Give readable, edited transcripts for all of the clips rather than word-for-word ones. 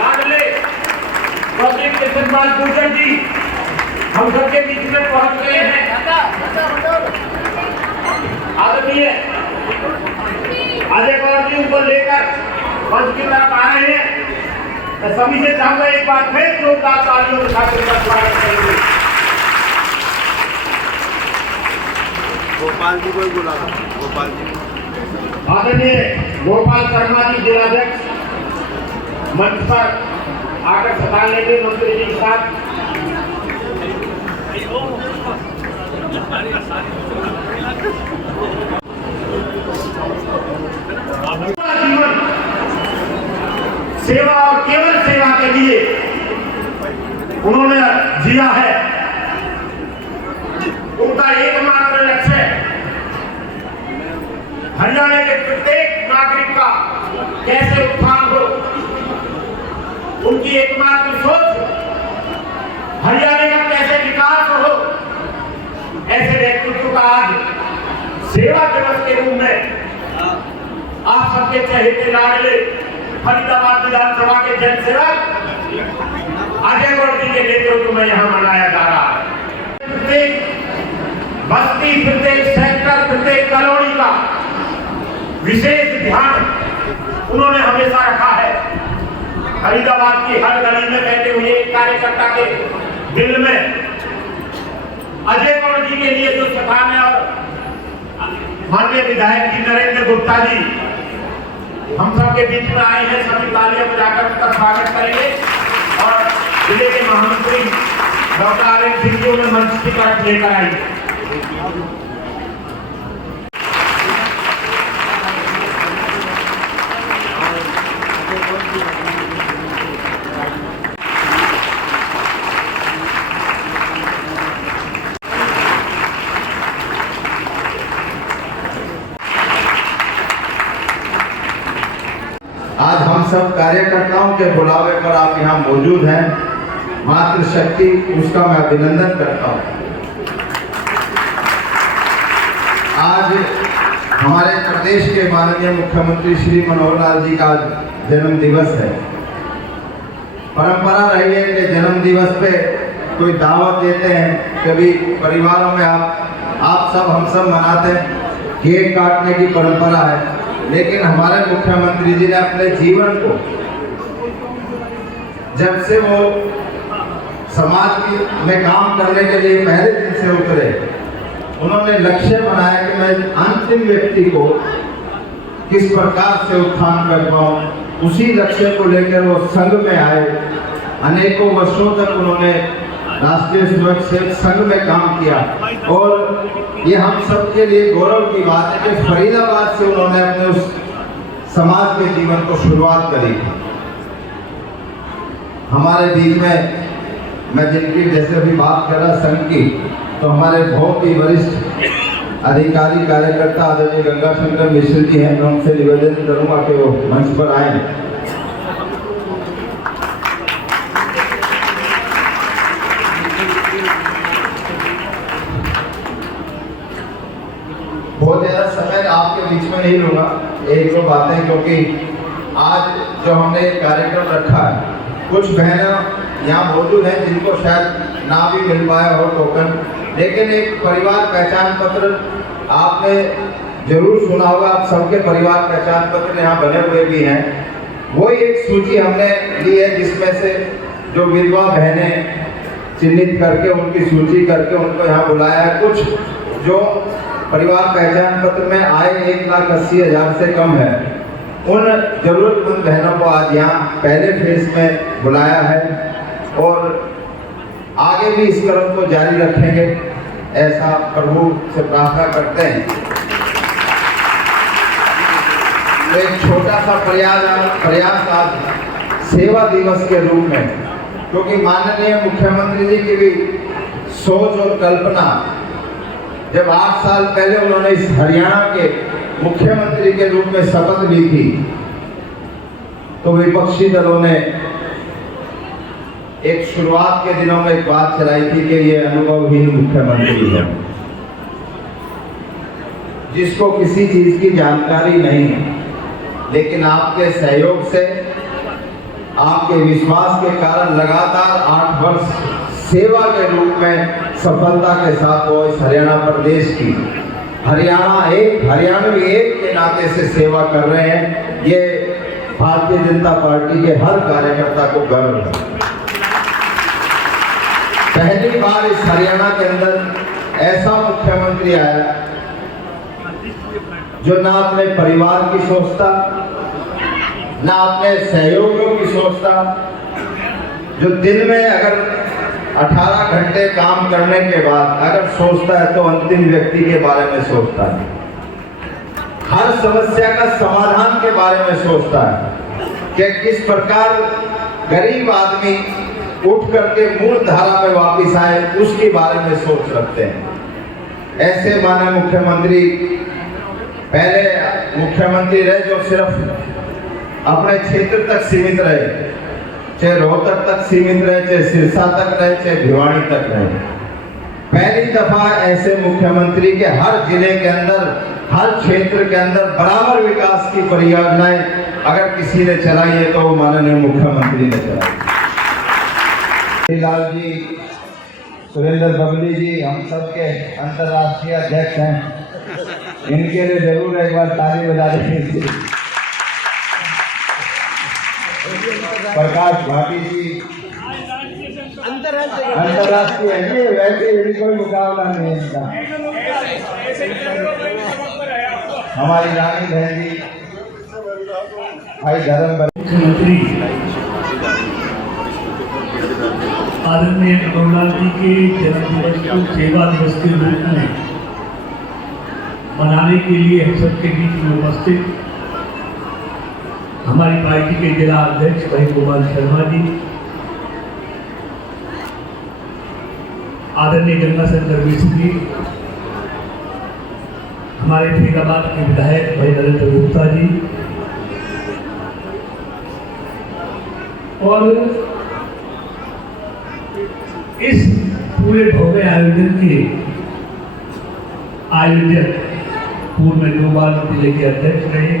लाडले प्रोफेसर कृष्णपाल गुर्जर जी हम सबके बीच में पहुंच गए हैं। आदरणीय अजय कुमार जी उनको लेकर मंच की तरफ आ रहे हैं। मैं सभी से चाहूंगा एक बार फिर जोरदार तालियों के साथ उनका स्वागत करेंगे। गोपाल जी को ही बुला गोपाल जी। आदरणीय गोपाल शर्मा जी जिलाध्यक्ष मंच पर आकर सभा लेंगे मंत्री जी के साथ। जीवन सेवा और केवल सेवा के लिए उन्होंने जिया है। उनका एकमात्र लक्ष्य हरियाणा के प्रत्येक नागरिक का कैसे उत्थान हो। उनकी एकमात्र सोच हरियाणा का कैसे विकास हो। ऐसे व्यक्तित्व का आज सेवा दिवस के रूप में आप सबके चहेते लाडले फरीदाबाद विधानसभा के जन सेवक अजय गौड़ जी के नेतृत्व में यहाँ मनाया जा रहा है। प्रत्येक बस्ती, प्रत्येक सेक्टर, प्रत्येक कॉलोनी का विशेष ध्यान उन्होंने हमेशा रखा है। फरीदाबाद की हर गली में बैठे हुए एक कार्यकर्ता के दिल में अजय गौड़ जी के लिए जो स्थान है। और माननीय विधायक जी नरेंद्र गुप्ता जी हम सबके बीच में आए हैं। सभी तालियां बजाकर उनका स्वागत करेंगे और जिले के महामंत्री डॉक्टर आर.एन. सिंह जी उन्हें मंच की तरफ लेकर आएंगे। आज हम सब कार्यकर्ताओं के बुलावे पर आप यहाँ मौजूद हैं। मातृशक्ति उसका मैं अभिनंदन करता हूँ। आज हमारे प्रदेश के माननीय मुख्यमंत्री श्री मनोहर लाल जी का जन्म दिवस है। परंपरा रही है कि जन्म दिवस पे कोई दावत देते हैं। कभी परिवारों में आप सब हम सब मनाते हैं, केक काटने की परंपरा है। लेकिन हमारे मुख्यमंत्री जी ने अपने जीवन को, जब से वो समाज में काम करने के लिए पहले दिन से उतरे, उन्होंने लक्ष्य बनाया कि मैं अंतिम व्यक्ति को किस प्रकार से उत्थान कर पाऊं। उसी लक्ष्य को लेकर वो संघ में आए। अनेकों वर्षों तक उन्होंने राष्ट्रीय स्वयं सेवक संघ में काम किया और ये हम सबके लिए गौरव की बात है कि फरीदाबाद से उन्होंने अपने उस समाज के जीवन को शुरुआत करी। हमारे बीच में मैं जिनकी जैसे अभी बात कर रहा संघ की, तो हमारे बहुत ही वरिष्ठ अधिकारी कार्यकर्ता आदरणीय गंगा शंकर मिश्र जी हैं। मैं उनसे निवेदन करूंगा कि वो मंच पर आए। बहुत ज़्यादा समय आपके बीच में नहीं लूँगा, एक दो बातें, क्योंकि आज जो हमने कार्यक्रम रखा है, कुछ बहनें यहाँ मौजूद हैं जिनको शायद ना भी मिल पाया हो टोकन, लेकिन एक परिवार पहचान पत्र आपने जरूर सुना होगा। आप सबके परिवार पहचान पत्र यहाँ बने हुए भी हैं। वो एक सूची हमने ली है जिसमें से जो विधवा बहनें चिन्हित करके उनकी सूची करके उनको यहाँ बुलाया है। कुछ जो परिवार पहचान पत्र में आय 1,80,000 से कम है, उन जरूरतमंद बहनों को आज यहाँ पहले फेज में बुलाया है और आगे भी इस क्रम को जारी रखेंगे, ऐसा प्रभु से प्रार्थना करते हैं। तो एक छोटा सा प्रयास आज सेवा दिवस के रूप में, क्योंकि माननीय मुख्यमंत्री जी की भी सोच और कल्पना, जब 8 साल पहले उन्होंने इस हरियाणा के मुख्यमंत्री के रूप में शपथ ली थी, तो विपक्षी दलों ने एक शुरुआत के दिनों में एक बात चलाई थी कि ये अनुभवहीन मुख्यमंत्री है, जिसको किसी चीज की जानकारी नहीं है। लेकिन आपके सहयोग से, आपके विश्वास के कारण लगातार 8 वर्ष सेवा के रूप में सफलता के साथ वो इस हरियाणा प्रदेश की हरियाणवी एक के नाते से सेवा कर रहे हैं। ये भारतीय जनता पार्टी के हर कार्यकर्ता को गर्व है। पहली बार इस हरियाणा के अंदर ऐसा मुख्यमंत्री आया जो ना अपने परिवार की सोचता, ना अपने सहयोगियों की सोचता, जो दिन में अगर 18 घंटे काम करने के बाद अगर सोचता है तो अंतिम व्यक्ति के बारे में सोचता है, हर समस्या का समाधान के बारे में सोचता है कि किस प्रकार गरीब आदमी उठ करके मूल धारा में वापस आए, उसके बारे में सोच रखते हैं। ऐसे माननीय मुख्यमंत्री पहले मुख्यमंत्री रहे जो सिर्फ अपने क्षेत्र तक सीमित रहे, चाहे रोहतक तक सीमित रहे, चाहे सिरसा तक रहे, चाहे भिवानी तक रहे। पहली दफा ऐसे मुख्यमंत्री के हर जिले के अंदर, हर क्षेत्र के अंदर बराबर विकास की परियोजनाएं अगर किसी ने चलाई है तो वो माननीय मुख्यमंत्री ने चलाई। लाल जी, सुरेंद्र बबली जी हम सबके अंतर्राष्ट्रीय अध्यक्ष हैं, इनके लिए जरूर एक बार ताली बजा देंगे। प्रकाश भाटी जी अंतर्राष्ट्रीय है, वैसे भी कोई मुकाबला नहीं इनका। हमारी रानी बहन जी भाई धर्म मुख्यमंत्री आदरणीय मनोहर जी के जन्मदिवस को सेवा दिवस के रूप में मनाने के लिए हम सबके बीच में उपस्थित हमारी पार्टी के जिला अध्यक्ष भाई गोपाल शर्मा जी, आदरणीय गंगाशंकर मिश्र जी, हमारे फरीदाबाद के विधायक भाई नरेंद्र गुप्ता जी और इस पूरे भव्य आयोजन के आयोजक पूर्व में 2 बार जिले के अध्यक्ष रहे,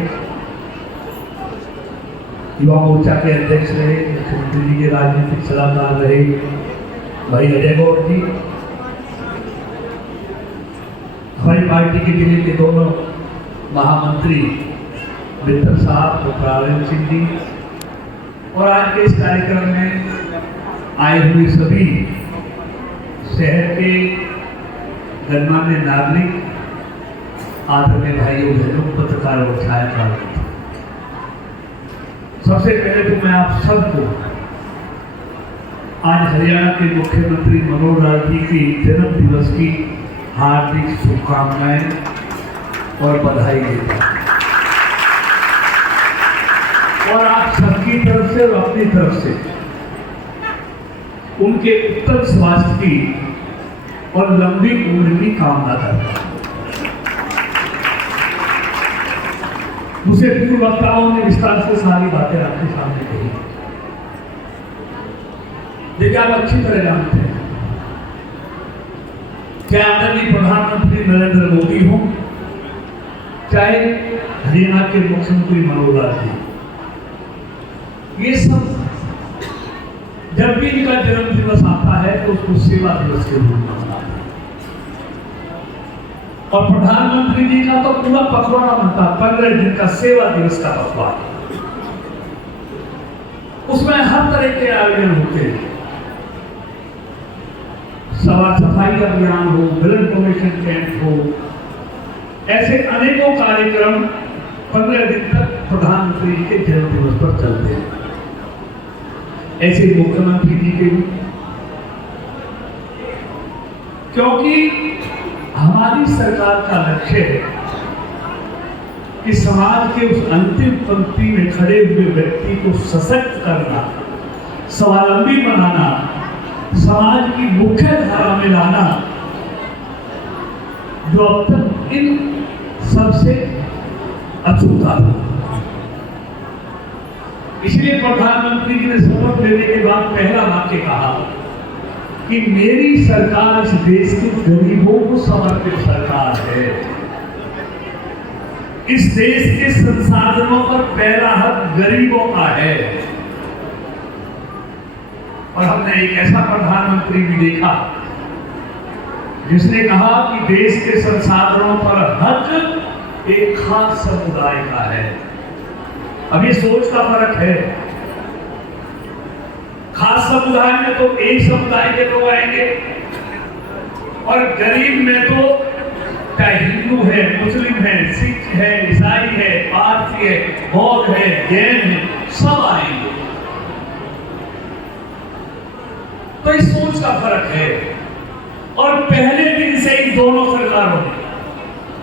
युवा मोर्चा के अध्यक्ष रहे, मुख्यमंत्री जी के राजनीतिक सलाहकार रहे भाई अजय गौड़ जी, हमारी पार्टी के जिले के दोनों महामंत्री मित्तल साहब और प्रारंभ सिंह जी, और आज के इस कार्यक्रम में आए हुए सभी शहर के गणमान्य नागरिक, आदरणीय भाइयों बहनों, पत्रकार और छायाकार, सबसे पहले तो मैं आप सबको आज हरियाणा के मुख्यमंत्री मनोहर लाल जी की जन्म दिवस की हार्दिक शुभकामनाएं और बधाई देता हूं। और आप सबकी तरफ से और अपनी तरफ से उनके उत्तम स्वास्थ्य की और लंबी उम्र की कामना करता हूं। मुझे पूर्व वक्ताओं ने विस्तार से सारी बातें आपके सामने कही। देखिए, आप अच्छी तरह जानते हैं चाहे आदरणीय प्रधानमंत्री नरेंद्र मोदी हो, चाहे हरियाणा के मुख्यमंत्री मनोहर लाल जी, ये सब जब भी इनका जन्म दिवस आता है तो उसको सेवा दिवस के रूप में मनाते हैं। और प्रधानमंत्री जी का तो पूरा पखवाड़ा बनता, 15 दिन का सेवा दिवस का पखवाड़ा, उसमें हर तरह के आयोजन होते हैं। सवा सफाई अभियान हो, ब्लड डोनेशन कैंप हो, ऐसे अनेकों कार्यक्रम 15 दिन तक प्रधानमंत्री जी के जन्म दिवस पर चलते हैं। ऐसे मुख्यमंत्री जी के, क्योंकि हमारी सरकार का लक्ष्य है कि समाज के उस अंतिम पंक्ति में खड़े हुए व्यक्ति को सशक्त करना, स्वावलंबी बनाना, समाज की मुख्य धारा में लाना, जो अब तक इन सबसे अछूता है। इसलिए प्रधानमंत्री जी ने शपथ लेने के बाद पहला वाक्य कहा कि मेरी सरकार इस देश के गरीबों को समर्पित सरकार है। इस देश के संसाधनों पर पहला हक गरीबों का है। और हमने एक ऐसा प्रधानमंत्री भी देखा जिसने कहा कि देश के संसाधनों पर हक एक खास समुदाय का है। अब ये सोच का फर्क है। खास समुदाय में तो एक समुदाय के लोग आएंगे और गरीब में तो चाहे हिंदू है, मुस्लिम है, सिख है, ईसाई है, पारसी है, बौद्ध है, जैन है, सब आएंगे। तो इस सोच का फर्क है। और पहले दिन से ही दोनों सरकारों ने,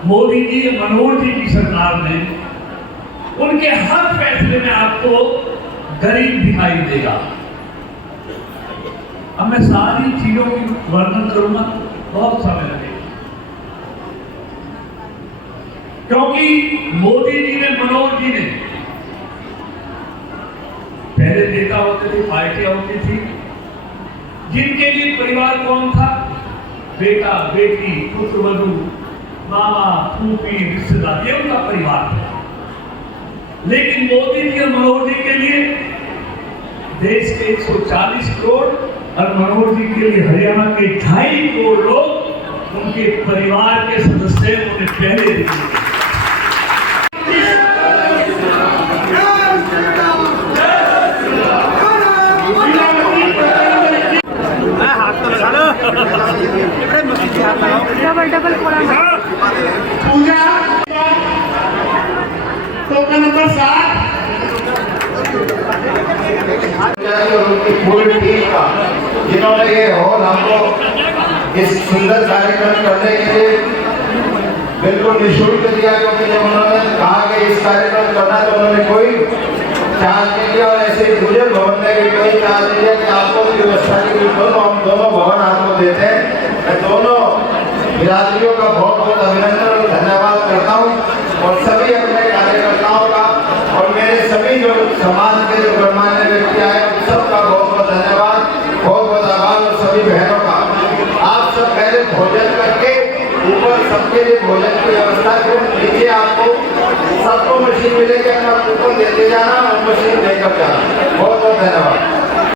मोदी जी, मनोहर जी की सरकार ने, उनके हर फैसले में आपको गरीब दिखाई देगा। अब मैं सारी चीजों की वर्णन करूंगा, बहुत समय लगेगा, क्योंकि मोदी जी ने, मनोहर जी ने, पहले नेता होते थे, पार्टियां होती थी, जिनके लिए परिवार कौन था? बेटा, बेटी, पुत्र, वधू, मामा, फूफी, रिश्तेदार, ये उनका परिवार था। लेकिन मोदी जी और मनोहर जी के लिए देश के 140 करोड़ और मनोहर जी के लिए हरियाणा के 2.5 करोड़ लोग उनके परिवार के सदस्य उन्हें पहले दिए। डबल पूजा टोकन नंबर 7 और उनकी पूरी टीम का, जिन्होंने ये हॉल हमको इस सुंदर कार्यक्रम करने के लिए बिल्कुल निःशुल्क दिया, क्योंकि जब उन्होंने कहा कि इस कार्यक्रम करना तो उन्होंने कोई चार्ज नहीं लिया। और ऐसे मुझे भवन ने भी कोई चार्ज नहीं लिया कि आपको व्यवस्था की हम दोनों भवन आपको देते हैं। मैं दोनों बिरादरियों का बहुत बहुत अभिनंदन और धन्यवाद करता हूँ, और सभी अपने कार्यकर्ताओं का और मेरे सभी जो समाज के जो गणमान्य व्यक्ति आए उन सबका बहुत बहुत धन्यवाद, बहुत बहुत आभार। और सभी बहनों का, आप सब पहले भोजन करके ऊपर सबके लिए भोजन की व्यवस्था करें। नीचे आपको सबको मशीन मिलेगी, अपना कूपन देते जाना और मशीन लेकर जाना। बहुत बहुत धन्यवाद।